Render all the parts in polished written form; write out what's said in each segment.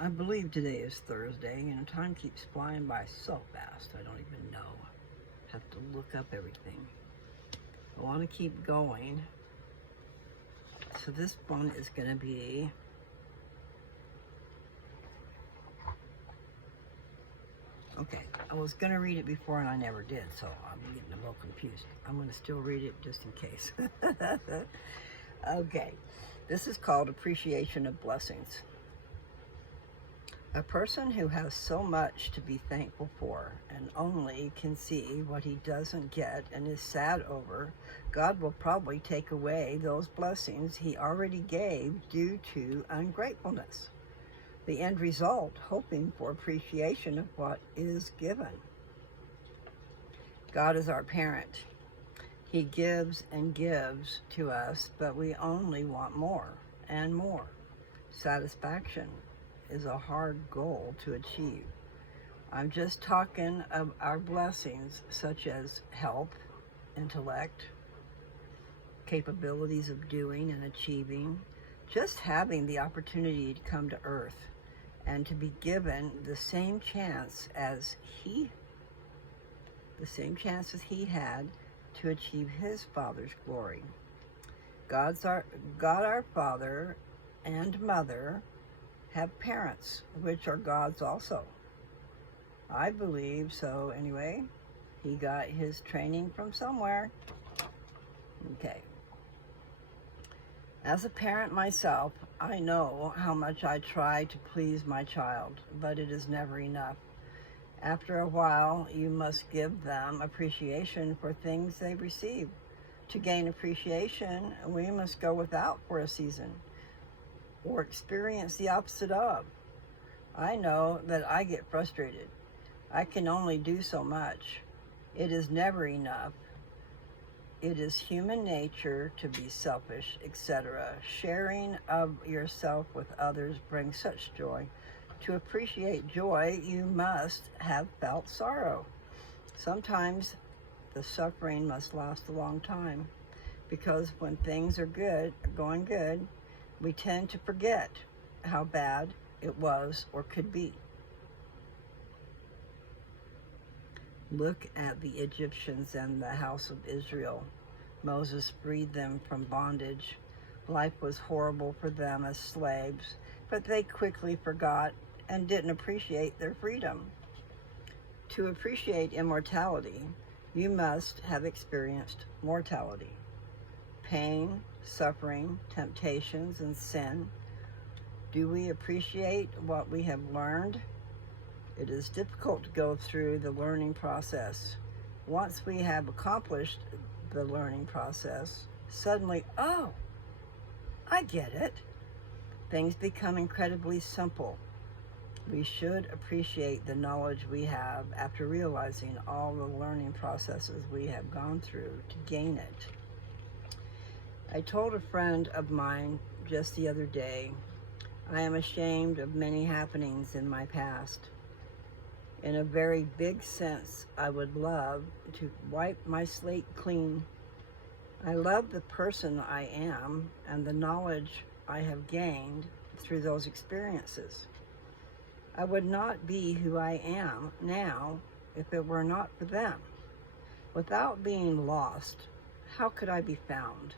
I believe today is Thursday, and time keeps flying by so fast, I don't even know. Have to look up everything. I want to keep going. So this one is going to be okay. I was going to read it before and I never did, so I'm getting a little confused. I'm going to still read it just in case. Okay, this is called Appreciation of Blessings. A person who has so much to be thankful for and only can see what he doesn't get and is sad over, God will probably take away those blessings he already gave due to ungratefulness. The end result, hoping for appreciation of what is given. God is our parent. He gives and gives to us, but we only want more and more. Satisfaction is a hard goal to achieve. I'm just talking of our blessings such as health, intellect, capabilities of doing and achieving, just having the opportunity to come to earth and to be given the same chance as he had to achieve his Father's glory. God our Father and Mother have parents, which are gods also. I believe so anyway. He got his training from somewhere. Okay. As a parent myself, I know how much I try to please my child, but it is never enough. After a while, you must give them appreciation for things they receive. To gain appreciation, we must go without for a season, or experience the opposite of. I know that I get frustrated. I can only do so much. It is never enough. It is human nature to be selfish, etc. Sharing of yourself with others brings such joy. To appreciate joy, you must have felt sorrow. Sometimes the suffering must last a long time, because when things are going good, we tend to forget how bad it was or could be. Look at the Egyptians and the house of Israel. Moses freed them from bondage. Life was horrible for them as slaves, but they quickly forgot and didn't appreciate their freedom. To appreciate immortality, you must have experienced mortality. Pain, suffering, temptations, and sin. Do we appreciate what we have learned? It is difficult to go through the learning process. Once we have accomplished the learning process, suddenly, oh, I get it. Things become incredibly simple. We should appreciate the knowledge we have after realizing all the learning processes we have gone through to gain it. I told a friend of mine just the other day, I am ashamed of many happenings in my past. In a very big sense, I would love to wipe my slate clean. I love the person I am and the knowledge I have gained through those experiences. I would not be who I am now if it were not for them. Without being lost, how could I be found?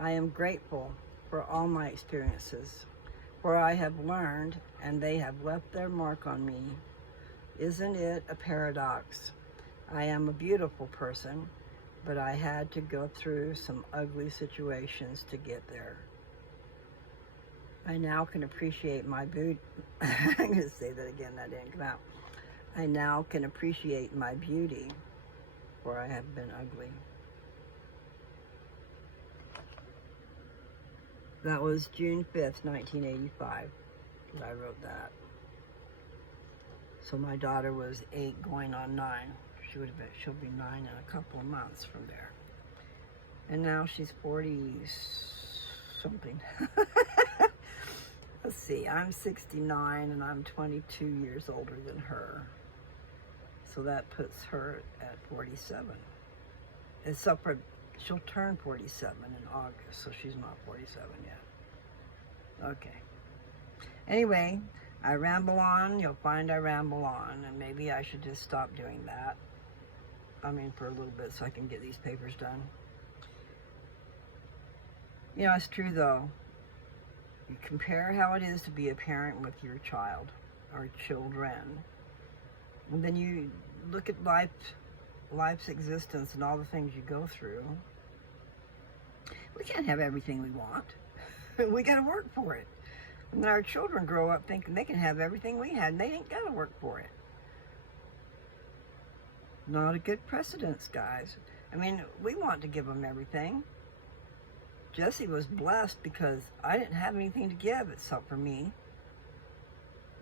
I am grateful for all my experiences, for I have learned and they have left their mark on me. Isn't it a paradox? I am a beautiful person, but I had to go through some ugly situations to get there. I now can appreciate my beauty. I'm going to say that again, that didn't come out. I now can appreciate my beauty, for I have been ugly. That was June 5th, 1985, that I wrote that. So my daughter was 8 going on 9. She'll be 9 in a couple of months from there. And now she's 40 something. Let's see, I'm 69 and I'm 22 years older than her. So that puts her at 47. Except for she'll turn 47 in August, so she's not 47 yet. Okay. Anyway, I ramble on, you'll find I ramble on, and maybe I should just stop doing that. I mean, for a little bit so I can get these papers done. You know, it's true though. You compare how it is to be a parent with your child or children, and then you look at life's existence and all the things you go through. We can't have everything we want. We got to work for it. And then our children grow up thinking they can have everything we had, and they ain't got to work for it. Not a good precedence, guys. I mean, we want to give them everything. Jesse was blessed because I didn't have anything to give except for me.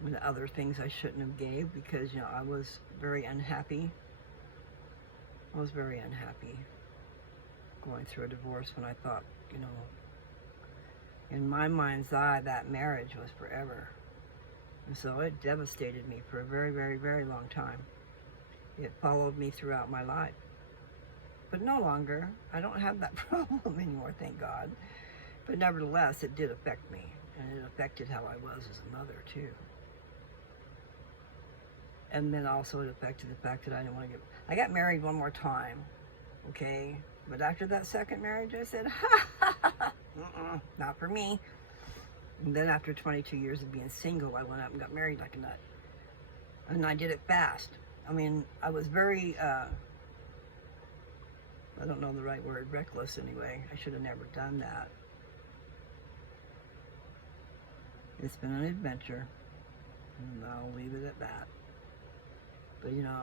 And other things I shouldn't have gave because, you know, I was very unhappy. I was very unhappy going through a divorce when I thought, you know, in my mind's eye, that marriage was forever. And so it devastated me for a very, very, very long time. It followed me throughout my life. But no longer. I don't have that problem anymore, thank God. But nevertheless, it did affect me. And it affected how I was as a mother, too. And then also it affected the fact that I didn't want to get... I got married one more time, okay? But after that second marriage, I said, not for me. And then after 22 years of being single, I went up and got married like a nut. And I did it fast. I mean, I was very, I don't know the right word, reckless anyway. I should have never done that. It's been an adventure, and I'll leave it at that. But you know,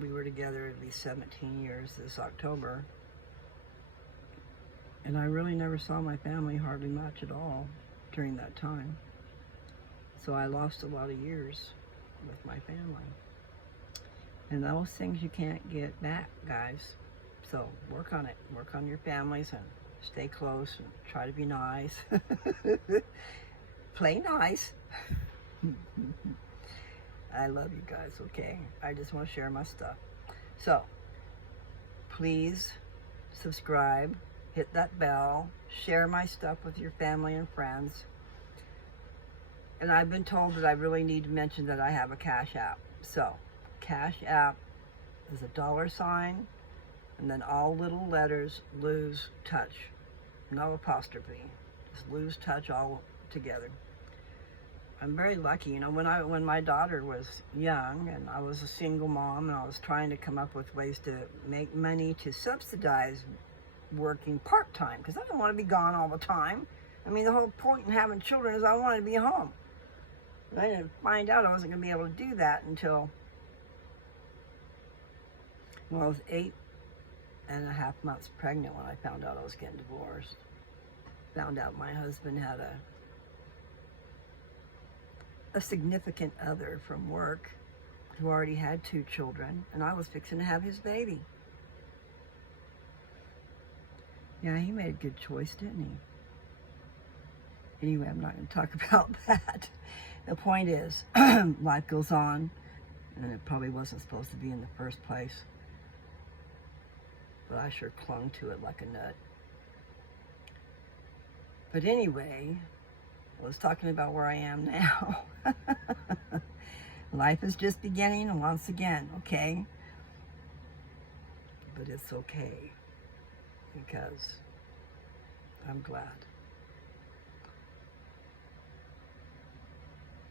we were together at least 17 years this October, and I really never saw my family hardly much at all during that time. So I lost a lot of years with my family. And those things you can't get back, guys. So work on it. Work on your families and stay close and try to be nice. Play nice. I love you guys, okay? I just want to share my stuff. So, please subscribe, hit that bell, share my stuff with your family and friends. And I've been told that I really need to mention that I have a Cash App. So, Cash App is $, and then all little letters, Lose Touch. No apostrophe. Just Lose Touch all together. I'm very lucky, you know, when my daughter was young and I was a single mom and I was trying to come up with ways to make money to subsidize working part-time because I didn't want to be gone all the time. I mean, the whole point in having children is I wanted to be home. And I didn't find out I wasn't going to be able to do that until, well, I was 8.5 months pregnant when I found out I was getting divorced. Found out my husband had a significant other from work who already had 2 children, and I was fixing to have his baby. Yeah, he made a good choice, didn't he? Anyway, I'm not going to talk about that. The point is, life goes on, and it probably wasn't supposed to be in the first place, but I sure clung to it like a nut. But anyway, I was talking about where I am now. Life is just beginning once again, okay? But it's okay because I'm glad.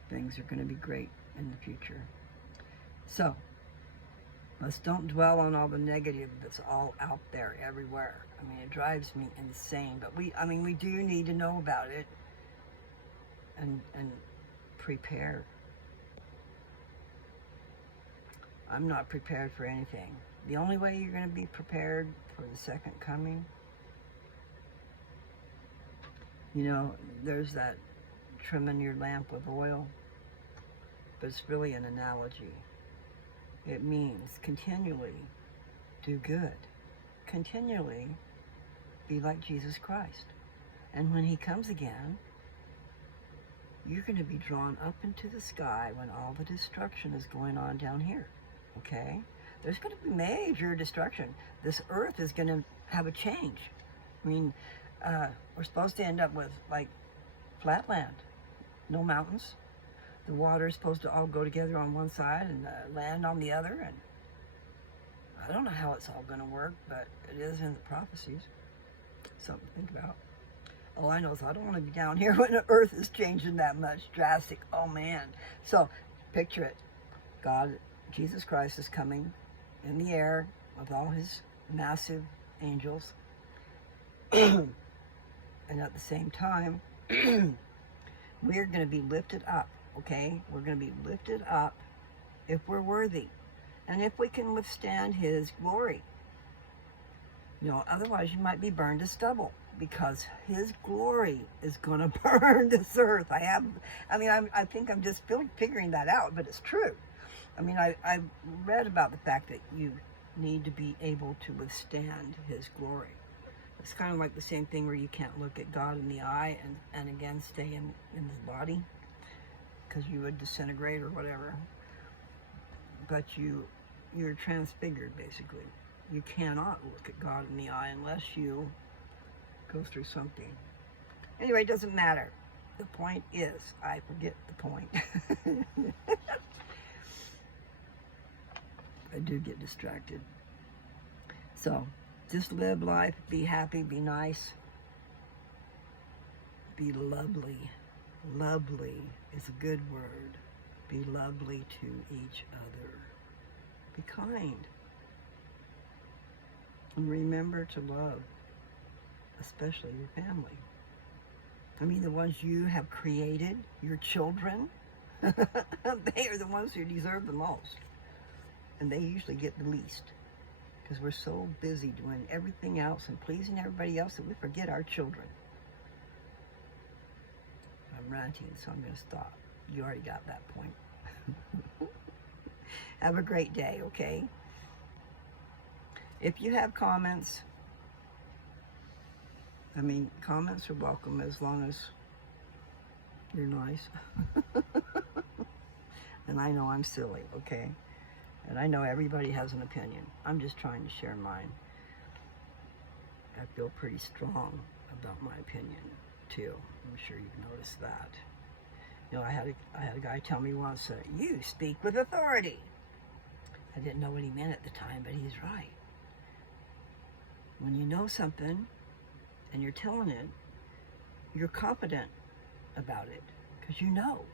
Things are going to be great in the future. So, let's don't dwell on all the negative that's all out there everywhere. I mean, it drives me insane, but we do need to know about it. And prepare. I'm not prepared for anything. The only way you're going to be prepared for the second coming, you know, there's that trimming your lamp with oil, but it's really an analogy. It means continually do good. Continually be like Jesus Christ. And when he comes again, you're going to be drawn up into the sky when all the destruction is going on down here, okay? There's going to be major destruction. This earth is going to have a change. I mean, we're supposed to end up with, like, flat land, no mountains, the water is supposed to all go together on one side and land on the other. And I don't know how it's all going to work, but it is in the prophecies. Something to think about. All I know is I don't want to be down here when the earth is changing that much drastic. Oh man. So picture it. God, Jesus Christ is coming in the air with all his massive angels. And at the same time, we're going to be lifted up, okay? We're going to be lifted up if we're worthy and if we can withstand his glory. Otherwise you might be burned to stubble because his glory is going to burn this earth. I think I'm just figuring that out, but it's true. I read about the fact that you need to be able to withstand his glory. It's kind of like the same thing where you can't look at God in the eye and again stay in his body because you would disintegrate or whatever. But you're transfigured, basically. You cannot look at God in the eye unless you go through something. Anyway, it doesn't matter. The point is, I forget the point. I do get distracted. So, just live life, be happy, be nice, be lovely. Lovely is a good word. Be lovely to each other. Be kind. And remember to love, especially your family. The ones you have created, your children, they are the ones who deserve the most. And they usually get the least. Because we're so busy doing everything else and pleasing everybody else that we forget our children. I'm ranting, so I'm going to stop. You already got that point. Have a great day, okay? If you have comments, comments are welcome as long as you're nice. And I know I'm silly, okay? And I know everybody has an opinion. I'm just trying to share mine. I feel pretty strong about my opinion, too. I'm sure you've noticed that. I had a guy tell me once, you speak with authority. I didn't know what he meant at the time, but he's right. When you know something and you're telling it, you're confident about it because you know.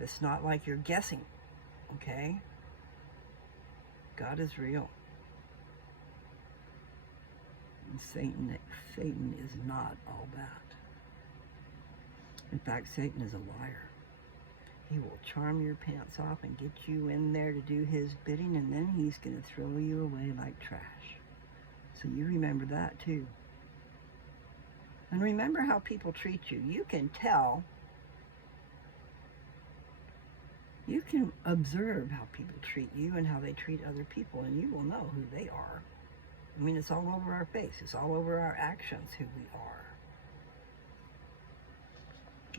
It's not like you're guessing, okay? God is real. And Satan is not all that. In fact, Satan is a liar. He will charm your pants off and get you in there to do his bidding, and then he's going to throw you away like trash. So you remember that too. And remember how people treat you. You can tell. You can observe how people treat you and how they treat other people, and you will know who they are. It's all over our face. It's all over our actions who we are.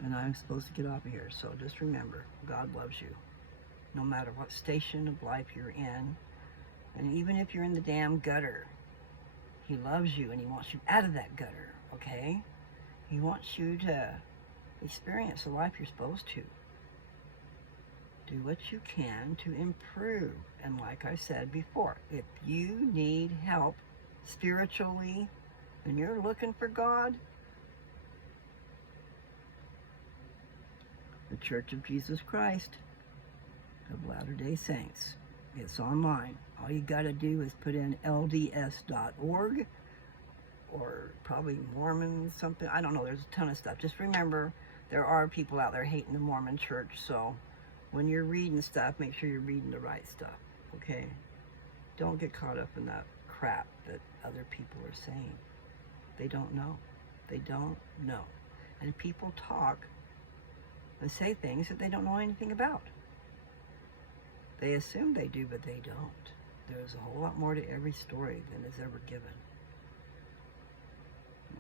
And I'm supposed to get off of here, so just remember, God loves you. No matter what station of life you're in, and even if you're in the damn gutter, he loves you and he wants you out of that gutter, okay? He wants you to experience the life you're supposed to. Do what you can to improve. And like I said before, if you need help spiritually and you're looking for God, the Church of Jesus Christ of Latter-day Saints. It's online. All you got to do is put in lds.org or probably Mormon something. I don't know. There's a ton of stuff. Just remember, there are people out there hating the Mormon church. So when you're reading stuff, make sure you're reading the right stuff. Okay? Don't get caught up in that crap that other people are saying. They don't know. They don't know. And people talk and say things that they don't know anything about. They assume they do, but they don't. There's a whole lot more to every story than is ever given.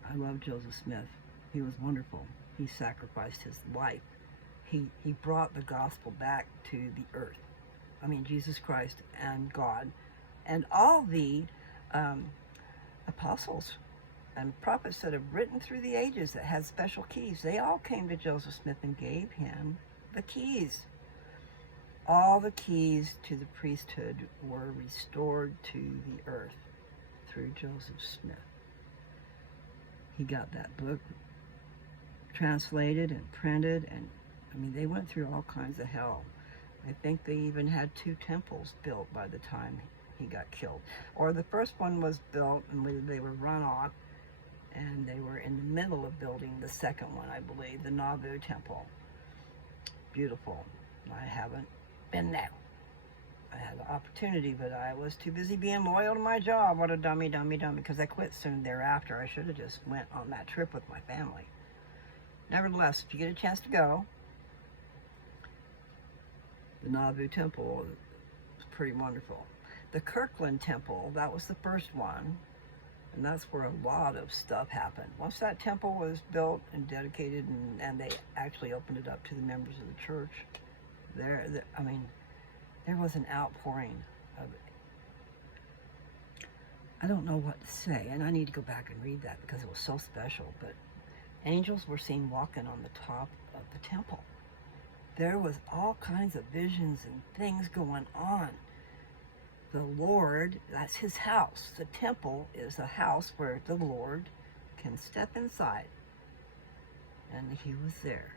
I love Joseph Smith. He was wonderful. He sacrificed his life. He brought the gospel back to the earth. Jesus Christ and God and all the apostles and prophets that have written through the ages that had special keys, they all came to Joseph Smith and gave him the keys. All the keys to the priesthood were restored to the earth through Joseph Smith. He got that book translated and printed, and I mean, they went through all kinds of hell. I think they even had 2 temples built by the time he got killed. Or the first one was built and they were run off, and they were in the middle of building the second one, I believe, the Nauvoo Temple. Beautiful. I haven't been there. I had the opportunity, but I was too busy being loyal to my job. What a dummy, because I quit soon thereafter. I should have just went on that trip with my family. Nevertheless, if you get a chance to go, the Nauvoo Temple is pretty wonderful. The Kirtland Temple, that was the first one, and that's where a lot of stuff happened. Once that temple was built and dedicated, and they actually opened it up to the members of the church, there was an outpouring of it. I don't know what to say, and I need to go back and read that because it was so special, but angels were seen walking on the top of the temple. There was all kinds of visions and things going on. The Lord, that's his house. The temple is a house where the Lord can step inside. And he was there.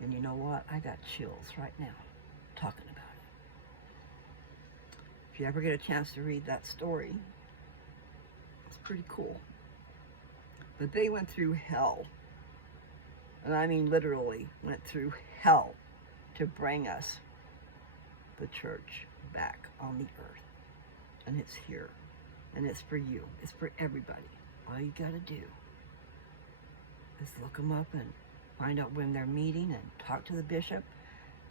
And you know what? I got chills right now talking about it. If you ever get a chance to read that story, it's pretty cool. But they went through hell. And I mean literally went through hell to bring us, the church, back on the earth. And it's here. And it's for you. It's for everybody. All you got to do is look them up and find out when they're meeting and talk to the bishop,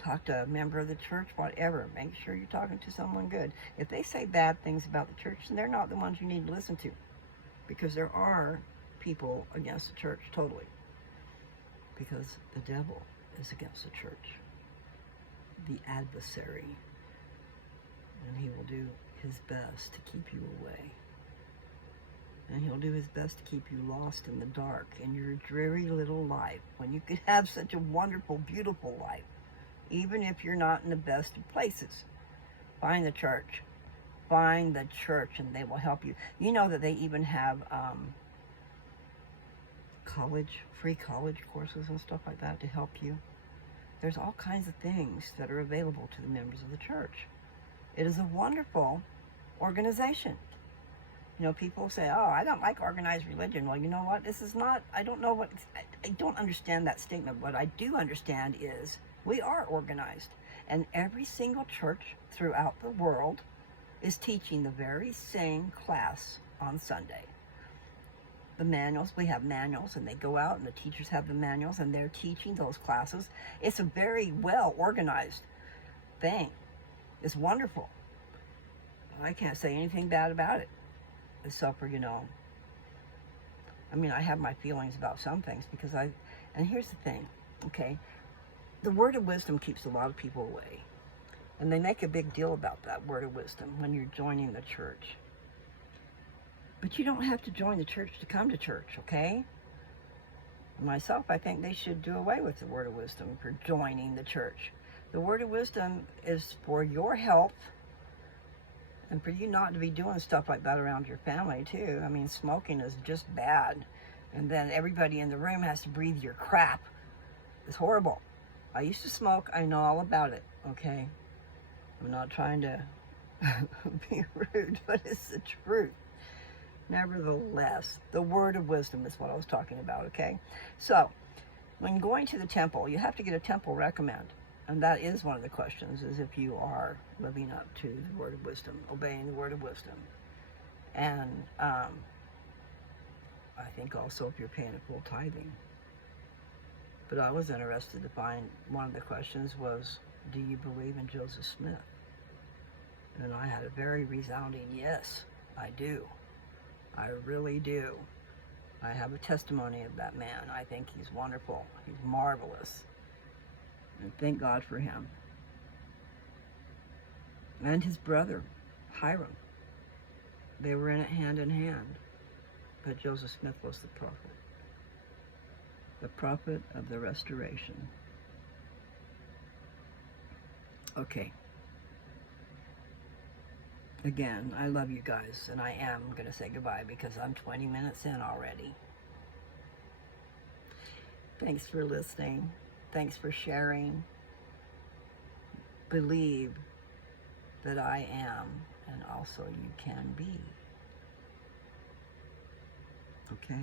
talk to a member of the church, whatever. Make sure you're talking to someone good. If they say bad things about the church, then they're not the ones you need to listen to. Because there are people against the church, totally. Because the devil is against the church. The adversary. And he will do his best to keep you away. And he'll do his best to keep you lost in the dark in your dreary little life when you could have such a wonderful, beautiful life, even if you're not in the best of places. Find the church. Find the church and they will help you. You know that they even have free college courses and stuff like that to help you. There's all kinds of things that are available to the members of the church. It is a wonderful organization. You know, people say, oh, I don't like organized religion. Well, you know what? This is not, I don't understand that statement. What I do understand is we are organized. And every single church throughout the world is teaching the very same class on Sunday. The manuals, we have manuals, and they go out and the teachers have the manuals and they're teaching those classes. It's a very well organized thing. It's wonderful. I can't say anything bad about it. Except for, I have my feelings about some things because and here's the thing, okay? The word of wisdom keeps a lot of people away. And they make a big deal about that word of wisdom when you're joining the church. But you don't have to join the church to come to church, okay? Myself, I think they should do away with the word of wisdom for joining the church. The word of wisdom is for your health and for you not to be doing stuff like that around your family, too. I mean, smoking is just bad. And then everybody in the room has to breathe your crap. It's horrible. I used to smoke. I know all about it, okay? I'm not trying to be rude, but it's the truth. Nevertheless, the word of wisdom is what I was talking about, okay? So, when going to the temple, you have to get a temple recommend. And that is one of the questions, is if you are living up to the word of wisdom, obeying the word of wisdom. And I think also if you're paying a full tithing. But I was interested to find, one of the questions was, do you believe in Joseph Smith? And I had a very resounding yes, I do. I really do. I have a testimony of that man. I think he's wonderful. He's marvelous. And thank God for him. And his brother, Hiram. They were in it hand in hand. But Joseph Smith was the prophet. The prophet of the restoration. Okay. Again, I love you guys, and I am going to say goodbye because I'm 20 minutes in already. Thanks for listening. Thanks for sharing. Believe that I am, and also you can be. Okay?